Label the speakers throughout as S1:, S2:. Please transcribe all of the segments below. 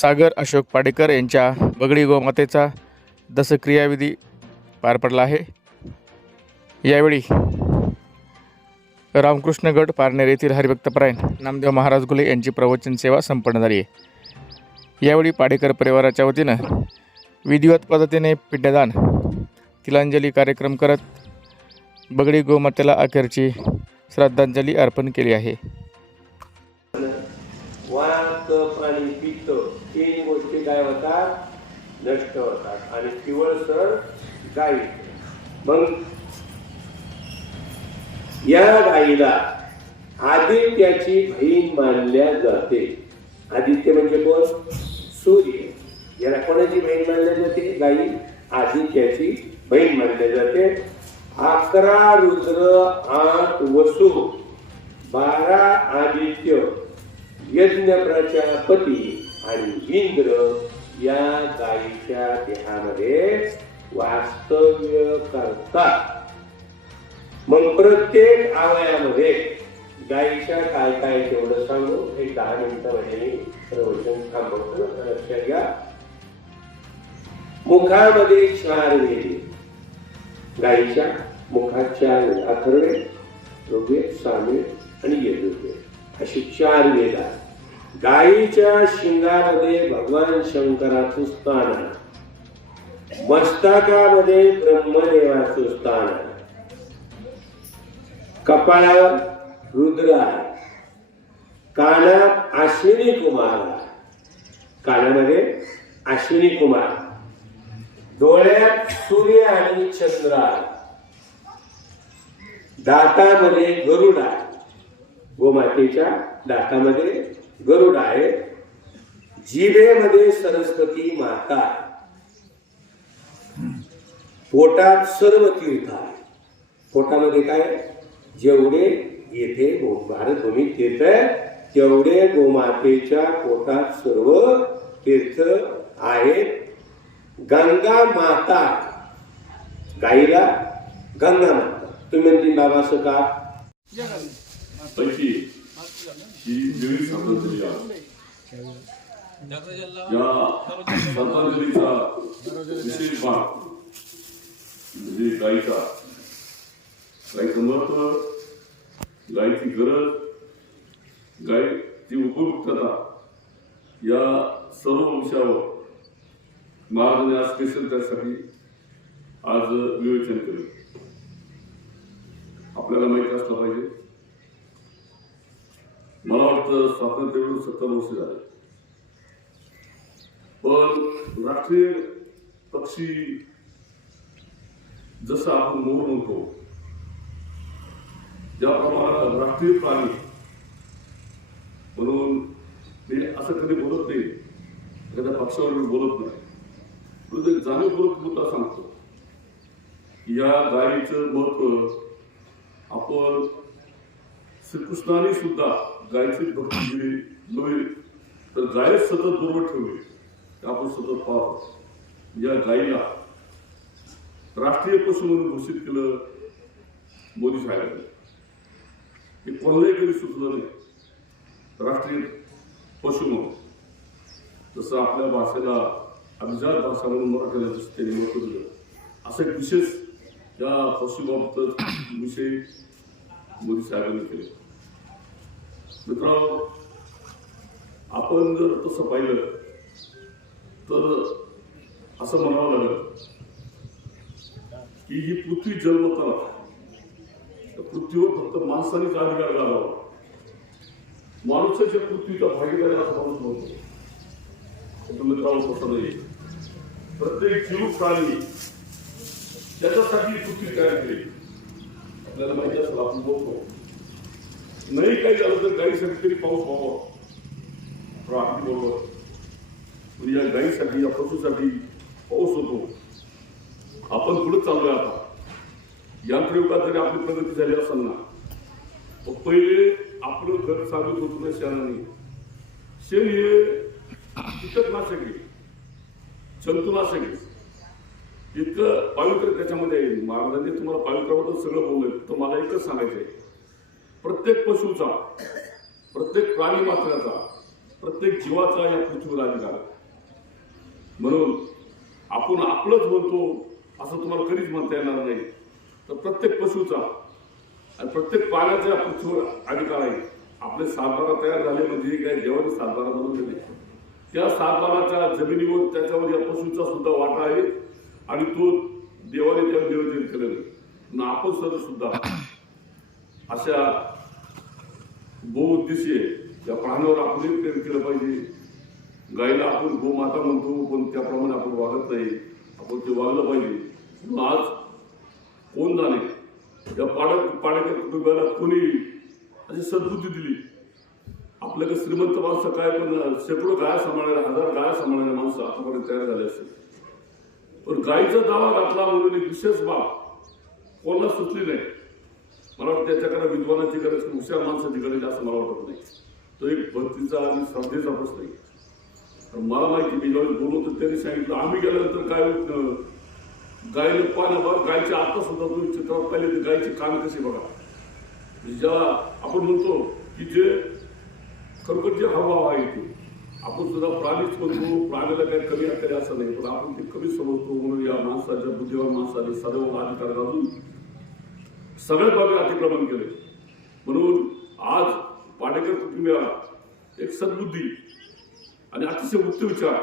S1: सागर अशोक पाडेकर यांच्या बगडी गोमातेचा दसक्रियाविधी पार पडला आहे. यावेळी रामकृष्णगड पारनेर येथील हरिभक्तपरायण नामदेव महाराज गुले यांची प्रवचन सेवा संपन्न झाली आहे. यावेळी पाडेकर परिवाराच्या वतीनं विधिवत पद्धतीने पिंडदान तिलांजली कार्यक्रम करत बगडी गोमातेला अखेरची श्रद्धांजली अर्पण केली आहे.
S2: वात आणि पित्त तीन गोष्टी काय होतात? नष्ट होतात. आणि पिवळसर गाई. मग या गाईला आदित्याची बहीण मानल्या जाते. आदित्य म्हणजे कोण? सूर्य. याला कोणाची बहीण मानल्या जाते? गाई. आदित्याची बहीण मानल्या जाते. अकरा रुद्र आठ वसू. बारा आदित्य. यज्ञ पती आणि इंद्र या गायीच्या देहामध्ये वास्तव्य करतात. मग प्रत्येक आवयामध्ये गायीच्या काय काय तेवढं सांगू? एक दहा मिनिटामध्ये मी प्रवचन थांबवतो लक्षात घ्या. मुखामध्ये चार वेळी गायीच्या मुखात चार वेळ अथर्वे ऋग्वेद सामे आणि येदुर्वे अशी चार वेद गायीच्या शिंगामध्ये भगवान शंकराचं स्थान आहे. मस्तकामध्ये ब्रह्मदेवाचं स्थान आहे. कपाळावर रुद्र आहे. कानात अश्विनी कुमार कानामध्ये अश्विनी कुमार. डोळ्यात सूर्य आणि चंद्र दातामध्ये गरुड आहे. गोमातेच्या दातामध्ये गरुड आहे जिभेमध्ये सरस्वती माता पोटात सर्व तीर्थ आहे. पोटामध्ये काय जेवढे येथे गो- भारतभूमीत तीर्थ आहे तेवढे गोमातेच्या पोटात सर्व तीर्थ आहेत. गंगा माता गाईला गंगा माता. तुम्ही म्हणतील बाबा असं का?
S3: पैकी ही देवी श्रद्धांजली या श्रद्धांजलीचा विशेष भाग म्हणजे गायीचा गायीचं महत्त्व गायीची गरज गायीची उपयुक्तता या सर्व अंशावर महाराजांनी आज स्पेशल त्यासाठी आज विवेचन केलं आपल्याला माहिती असलं पाहिजे मला वाटतं स्वातंत्र्य मिळून सत्तर वर्ष झाले पण राष्ट्रीय पक्षी जसं आपण मोर म्हणतो ज्याप्रमाणे राष्ट्रीय प्राणी म्हणून मी असं कधी बोलत नाही एखाद्या पक्षावर मी बोलत नाही परंतु जाणीवपूर्वक मुद्दा सांगतो या गायीचं महत्त्व आपण श्रीकृष्णाने सुद्धा गायची भक्ती दिली नव्हे तर गाय सतत बरोबर ठेवली. आपण सतत पाहतो या गायीला राष्ट्रीय पशु म्हणून घोषित केलं मोदी साहेबांनी. हे कोणालाही कधी सुचलं नाही. राष्ट्रीय पशु म्हणून. जसं आपल्या भाषेला अभिजात भाषा म्हणून मराठीला जसं त्यांनी महत्त्व दिलं. असं एक विशेष या पशुबाबत विषयी मोदी साहेबांनी केले मित्रांनो आपण जर तसं पाहिलं तर असं म्हणावं लागलं की ही पृथ्वी जन्मताना त्या पृथ्वीवर फक्त माणसानेच अधिकार घालावा. माणसाच्या पृथ्वीचा भागीदारी असा माणूस म्हणतो मित्रांनो तसं नाही. प्रत्येक जीव प्राणी त्याच्यासाठी पृथ्वी तयार केली. आपल्याला माहिती असेल आपण बोलतो नाही काही झालं तर गाईसाठी तरी पाऊस व्हावा. प्राणी बोललो. पण या गाईसाठी या पशुसाठी पाऊस होतो. आपण पुढे चाललोय आता. यंत्रयुगात जरी आपली प्रगती झाली असेल ना तर पहिले आपलं घर साबित होत ना शेणाने. शेण हे कीटकनाशक आहे. जंतुनाशक आहे. इतकं पवित्र त्याच्यामध्ये महाराजांनी तुम्हाला पवित्राबद्दल सगळं बोललं. तर मला एकच सांगायचं आहे प्रत्येक पशुचा प्रत्येक प्राणी मात्राचा प्रत्येक जीवाचा या पृथ्वीवर अधिकार आहे. म्हणून आपण आपलंच म्हणतो असं तुम्हाला कधीच म्हणता येणार नाही. तर प्रत्येक पशुचा आणि प्रत्येक प्राण्याचा या पृथ्वीवर अधिकार आहे. आपले सातबारा तयार झाले म्हणजे काय देवाने सातबारा बनवले नाही त्या सातबाराच्या जमिनीवर त्याच्यावर या पशुचा सुद्धा वाटा आहे. आणि तो देवाने त्या नियोजन केलं आहे. आपण सर सुद्धा. अशा बहुउद्देशीय या प्राण्यावर आपण प्रेम केलं पाहिजे. गायीला आपण गोमाता म्हणतो पण त्याप्रमाणे आपण वागत नाही. आपण ते वागलं पाहिजे. आज कोण जाणे? या पाडक पाड्याच्या कुटुंबाला कोणी अशी सद्बुद्धी दिली? आपल्याकडे श्रीमंत माणसं काय पण शेकडो गाया सांभाळणाऱ्या हजार गाया सांभाळणाऱ्या माणसं आतापर्यंत तयार झाले असेल पण गायीचा दावा घातला म्हणून एक विशेष बाब कोणाला सुचली नाही. मला वाटतं त्याच्याकडे विद्वानाची गरज हुशार माणसाची गरज असं मला वाटत नाही. तो एक भक्तीचा आणि श्रद्धेचा प्रश्न आहे. तर मला माहिती मी ज्यावेळेस बोलवतो त्यांनी सांगितलं आम्ही गेल्यानंतर काय गायीने पानं बघ आता सुद्धा तुम्ही चित्रात पाहिले तर गायचे कान कसे बघा. म्हणजे ज्याला आपण म्हणतो की जे खरोखर जे हवा आहे ते आपण सुद्धा प्राणीच म्हणतो प्राण्याला काही कमी अखेर असं नाही पण आपण ते कमी समजतो म्हणून या माणसाच्या बुद्धिवान माणसाने सर्व अधिकार घालून सगळ्या बाबी अतिक्रमण केले. म्हणून आज पाडेकर कुटुंबियाला एक सद्बुद्धी आणि अतिशय उच्च विचार.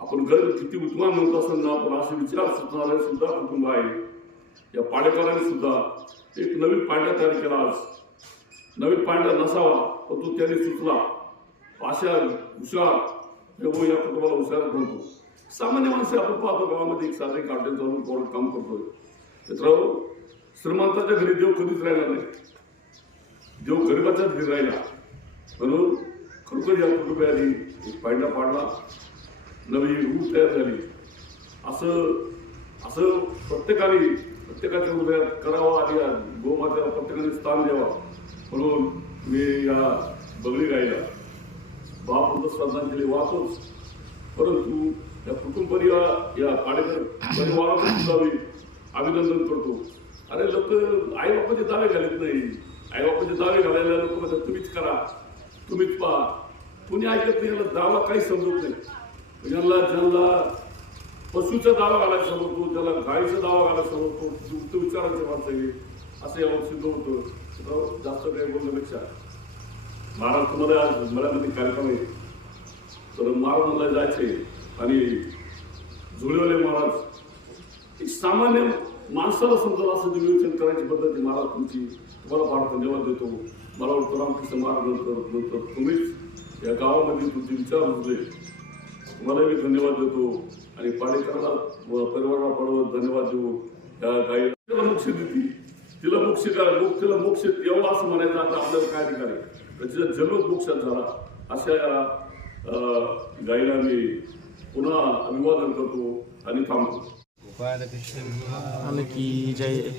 S3: आपण घर किती उत्मान म्हणत असताना आपण असे विचार सुचणारे सुद्धा कुटुंब आहे. या पाडेकरांनी सुद्धा एक नवीन पांड्या तयार केला आज. नवीन पांड्या नसावा पण तो त्यांनी सुचला. अशा हुशार हो या कुटुंबाला हुशार म्हणतो सामान्य माणसे आपण पाहतो गावामध्ये एक साधे गार्डन चालून कोण काम करतोय. मित्रांनो श्रीमंताच्या घरी देव कधीच राहिला नाही. देव गरिबाच्याच घरी राहिला. म्हणून खरोखर या कुटुंबियांनी एक पायंडा पाडला. नवी रूप तयार झाली. असं असं प्रत्येकाने प्रत्येकाच्या हृदयात करावा आणि या प्रत्येकाने स्थान द्यावा. म्हणून मी या बगळी गायला बापूंचं श्रद्धांजली वाहतोच परंतु या कुटुंब परिवार या पाडेकर परिवाराला सुद्धा मी अभिनंदन करतो. अरे लोक आई बापाचे दावे घालत नाही. आई बापाचे दावे घालायला लोक म्हणतात तुम्हीच करा. तुम्हीच पहा. कुणी ऐकत नाही याला दावा काही समजत नाही. ज्यांना ज्यांना पशूचा दावा घालायला समजतो त्याला गायीचा दावा घालायला समजतो उच्च विचारांचे माणसं आहे असं यावर सिद्ध होतं. जास्त काही बोलण्यापेक्षा महाराष्ट्रामध्ये आज मराठी कार्यक्रम आहे. तर महाराजांना जायचे आणि जुळवले महाराज एक सामान्य माणसाला समजा असं जे विवेचन करायची पद्धत महाराज तुमची. तुम्हाला फार धन्यवाद देतो. मला वाटतं रामकृष्ण महाराज नंतर तुम्हीच या गावामध्ये तुमचे विचार होते. तुम्हालाही मी धन्यवाद देतो. आणि पाडेकरांना व परिवाराला पडवत धन्यवाद देऊ. या गाईला मोक्ष देते तिला मोक्ष काय लोक तिला मोक्ष यावं असं म्हणायचं. आता आपल्याला काय ठिकाणी? आहे तिचा जन्म मोक्षात झाला. अशा गाईला मी पुन्हा अभिवादन करतो आणि थांबतो.
S1: की जय.